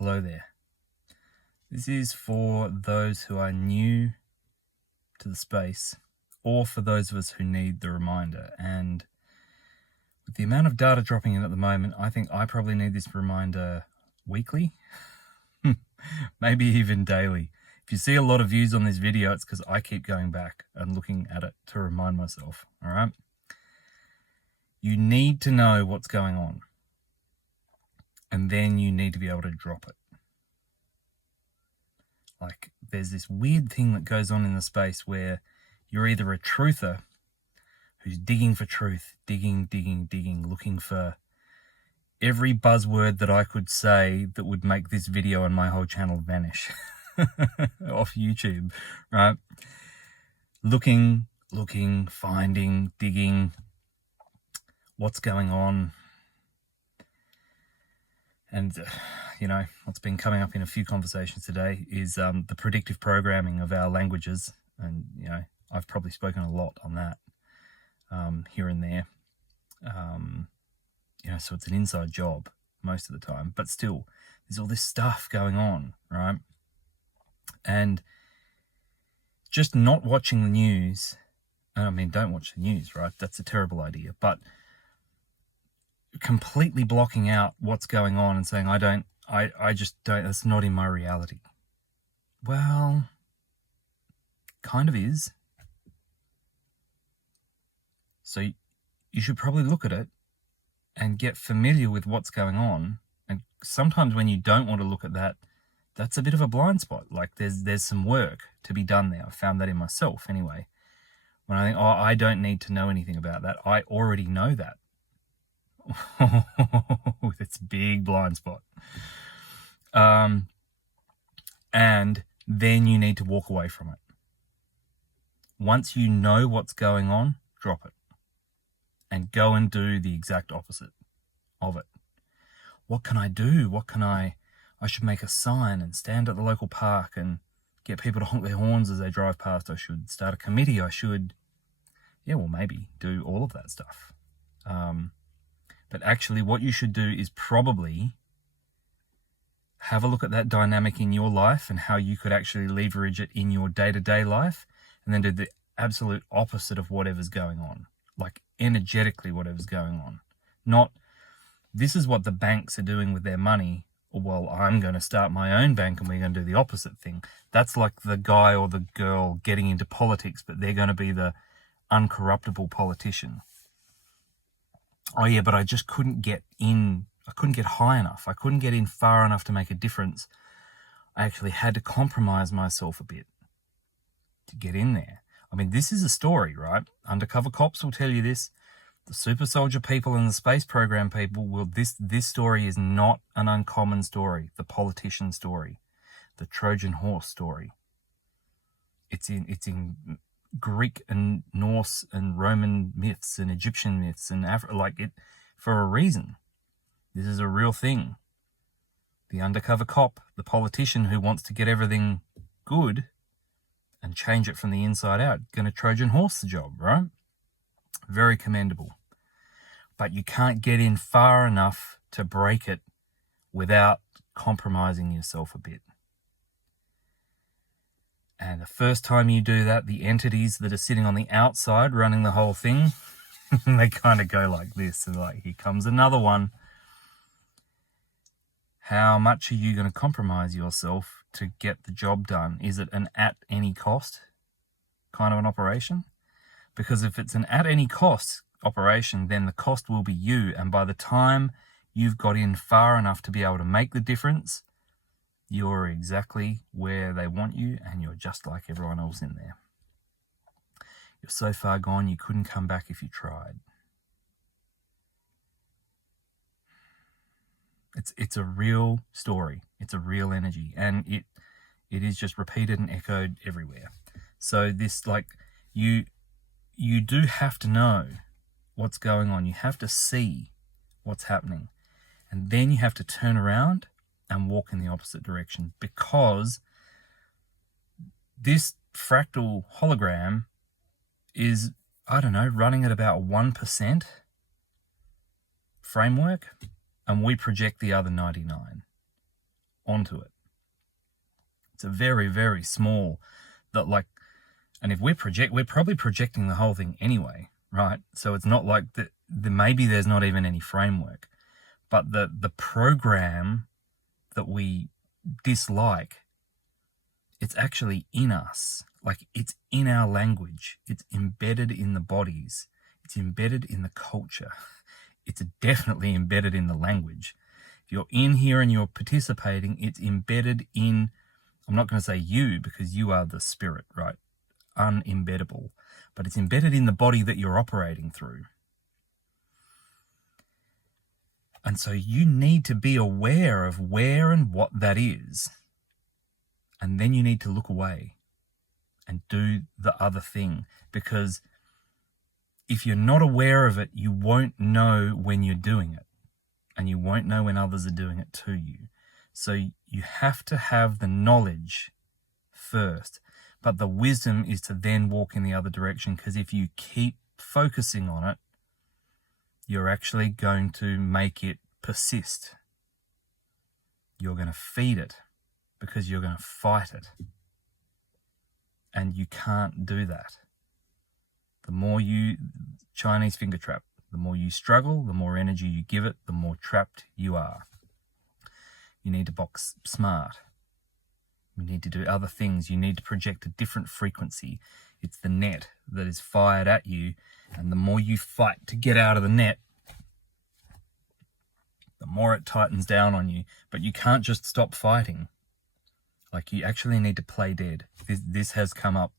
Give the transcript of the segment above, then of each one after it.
Hello there. This is for those who are new to the space, or for those of us who need the reminder. And with the amount of data dropping in at the moment, I think I probably need this reminder weekly, maybe even daily. If you see a lot of views on this video, it's because I keep going back and looking at it to remind myself, all right? You need to know what's going on, and then you need to be able to drop it. Like, there's this weird thing that goes on in the space where you're either a truther who's digging for truth, digging, looking for every buzzword that I could say that would make this video and my whole channel vanish off YouTube, right? Looking, finding, digging, what's going on. And, what's been coming up in a few conversations today is the predictive programming of our languages. And, I've probably spoken a lot on that here and there. So it's an inside job most of the time. But still, there's all this stuff going on, right? And just not watching the news, don't watch the news, right? That's a terrible idea. But completely blocking out what's going on and saying, I just don't, that's not in my reality. Well, kind of is. So you should probably look at it and get familiar with what's going on. And sometimes when you don't want to look at that, that's a bit of a blind spot. Like there's some work to be done there. I found that in myself anyway. When I think, I don't need to know anything about that. I already know that. With its big blind spot. And then you need to walk away from it. Once you know what's going on, drop it. And go and do the exact opposite of it. What can I do? I should make a sign and stand at the local park and get people to honk their horns as they drive past. I should start a committee. I should, maybe do all of that stuff. But actually what you should do is probably have a look at that dynamic in your life and how you could actually leverage it in your day-to-day life, and then do the absolute opposite of whatever's going on. Like energetically whatever's going on. Not, this is what the banks are doing with their money. Well, I'm going to start my own bank and we're going to do the opposite thing. That's like the guy or the girl getting into politics, but they're going to be the uncorruptible politician. Oh yeah, but I just couldn't get in. I couldn't get high enough. I couldn't get in far enough to make a difference. I actually had to compromise myself a bit to get in there. This is a story, right? Undercover cops will tell you this. The super soldier people and the space program people will. This story is not an uncommon story. The politician story, the Trojan horse story. It's in Greek and Norse and Roman myths and Egyptian myths and for a reason. This is a real thing. The undercover cop, the politician who wants to get everything good and change it from the inside out, going to Trojan horse the job, right? Very commendable. But you can't get in far enough to break it without compromising yourself a bit. And the first time you do that, the entities that are sitting on the outside running the whole thing, they kind of go like this. And like, here comes another one. How much are you going to compromise yourself to get the job done? Is it an at any cost kind of an operation? Because if it's an at any cost operation, then the cost will be you. And by the time you've got in far enough to be able to make the difference, you're exactly where they want you, and you're just like everyone else in there. You're so far gone, you couldn't come back if you tried. It's a real story. It's a real energy, and it is just repeated and echoed everywhere. So this, you do have to know what's going on. You have to see what's happening, and then you have to turn around and walk in the opposite direction, because this fractal hologram is, running at about 1% framework, and we project the other 99. onto it. It's a very, very small, that like, and if we're probably projecting the whole thing anyway, right? So it's not like maybe there's not even any framework, but the program that we dislike, it's actually in us. Like, it's in our language. It's embedded in the bodies. It's embedded in the culture. It's definitely embedded in the language. If you're in here and you're participating, it's embedded in, I'm not going to say you, because you are the spirit, right? Unembeddable. But it's embedded in the body that you're operating through. And so you need to be aware of where and what that is. And then you need to look away and do the other thing. Because if you're not aware of it, you won't know when you're doing it. And you won't know when others are doing it to you. So you have to have the knowledge first. But the wisdom is to then walk in the other direction. Because if you keep focusing on it, you're actually going to make it persist. You're going to feed it because you're going to fight it. And you can't do that. The more Chinese finger trap, the more you struggle, the more energy you give it, the more trapped you are. You need to box smart. You need to do other things. You need to project a different frequency. It's the net that is fired at you. And the more you fight to get out of the net, the more it tightens down on you. But you can't just stop fighting. Like, you actually need to play dead. This has come up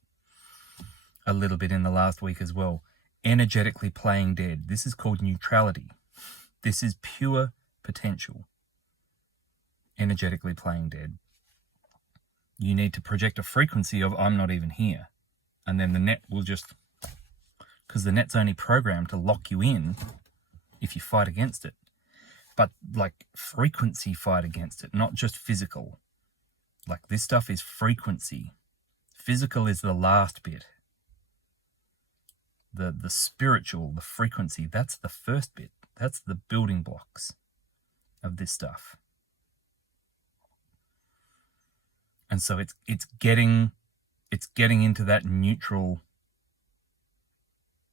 a little bit in the last week as well. Energetically playing dead. This is called neutrality. This is pure potential. Energetically playing dead. You need to project a frequency of, I'm not even here. And then the net will just, because the net's only programmed to lock you in if you fight against it. But like, frequency fight against it, not just physical. Like, this stuff is frequency. Physical is the last bit. The spiritual, the frequency, that's the first bit. That's the building blocks of this stuff. And so it's getting into that neutral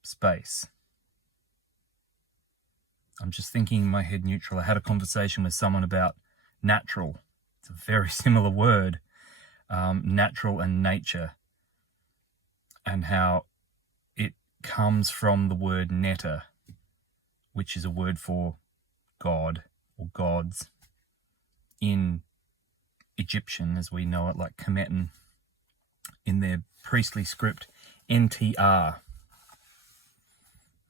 space. I'm just thinking in my head neutral. I had a conversation with someone about natural. It's a very similar word, natural and nature, and how it comes from the word netta, which is a word for God or gods in Egyptian, as we know it, like Kemetan, in their priestly script, NTR.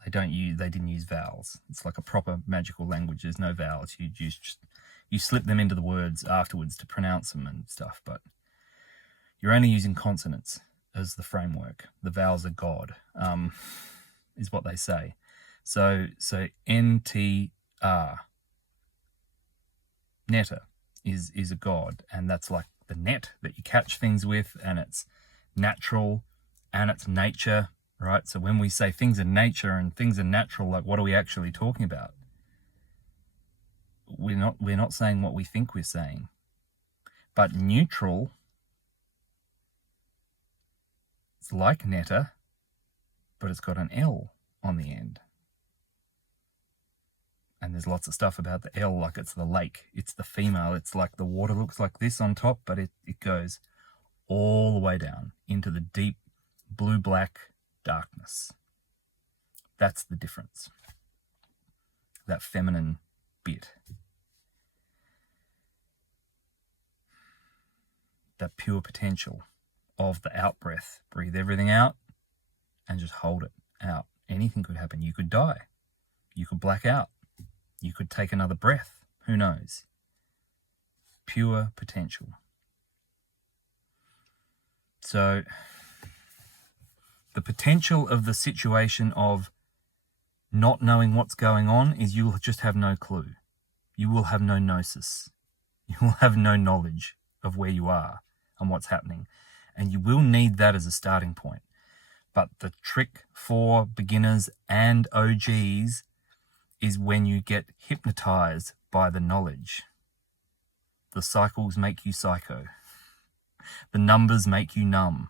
They didn't use vowels. It's like a proper magical language. There's no vowels. You slip them into the words afterwards to pronounce them and stuff, but you're only using consonants as the framework. The vowels are God, is what they say. So NTR, netta, is a god, and that's like the net that you catch things with, and it's natural and it's nature, right? So when we say things are nature and things are natural, like, what are we actually talking about? We're not saying what we think we're saying. But neutral, it's like netta, but it's got an L on the end. And there's lots of stuff about the L, like it's the lake, it's the female, it's like the water looks like this on top, but it goes all the way down into the deep blue-black darkness. That's the difference. That feminine bit. That pure potential of the out-breath. Breathe everything out and just hold it out. Anything could happen. You could die. You could black out. You could take another breath. Who knows? Pure potential. So, the potential of the situation of not knowing what's going on is you'll just have no clue. You will have no gnosis. You will have no knowledge of where you are and what's happening. And you will need that as a starting point. But the trick for beginners and OGs is when you get hypnotized by the knowledge. The cycles make you psycho. The numbers make you numb.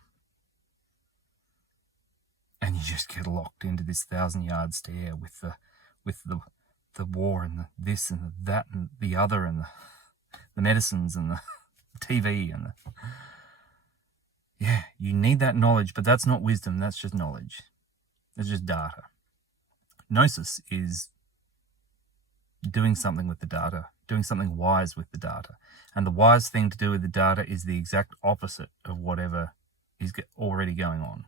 And you just get locked into this 1,000-yard stare with the war and the this and the that and the other and the medicines and the TV and yeah, you need that knowledge, but that's not wisdom. That's just knowledge. It's just data. Gnosis is doing something with the data, doing something wise with the data. And the wise thing to do with the data is the exact opposite of whatever is already going on.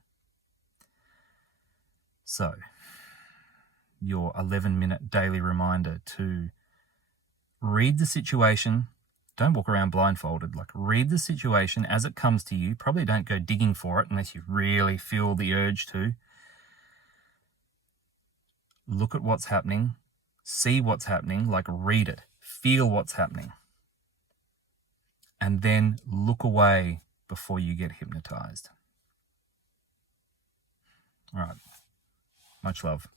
So, your 11-minute daily reminder to read the situation. Don't walk around blindfolded. Like, read the situation as it comes to you. Probably don't go digging for it unless you really feel the urge to. Look at what's happening. See what's happening. Like, read it. Feel what's happening. And then look away before you get hypnotized. All right. Much love.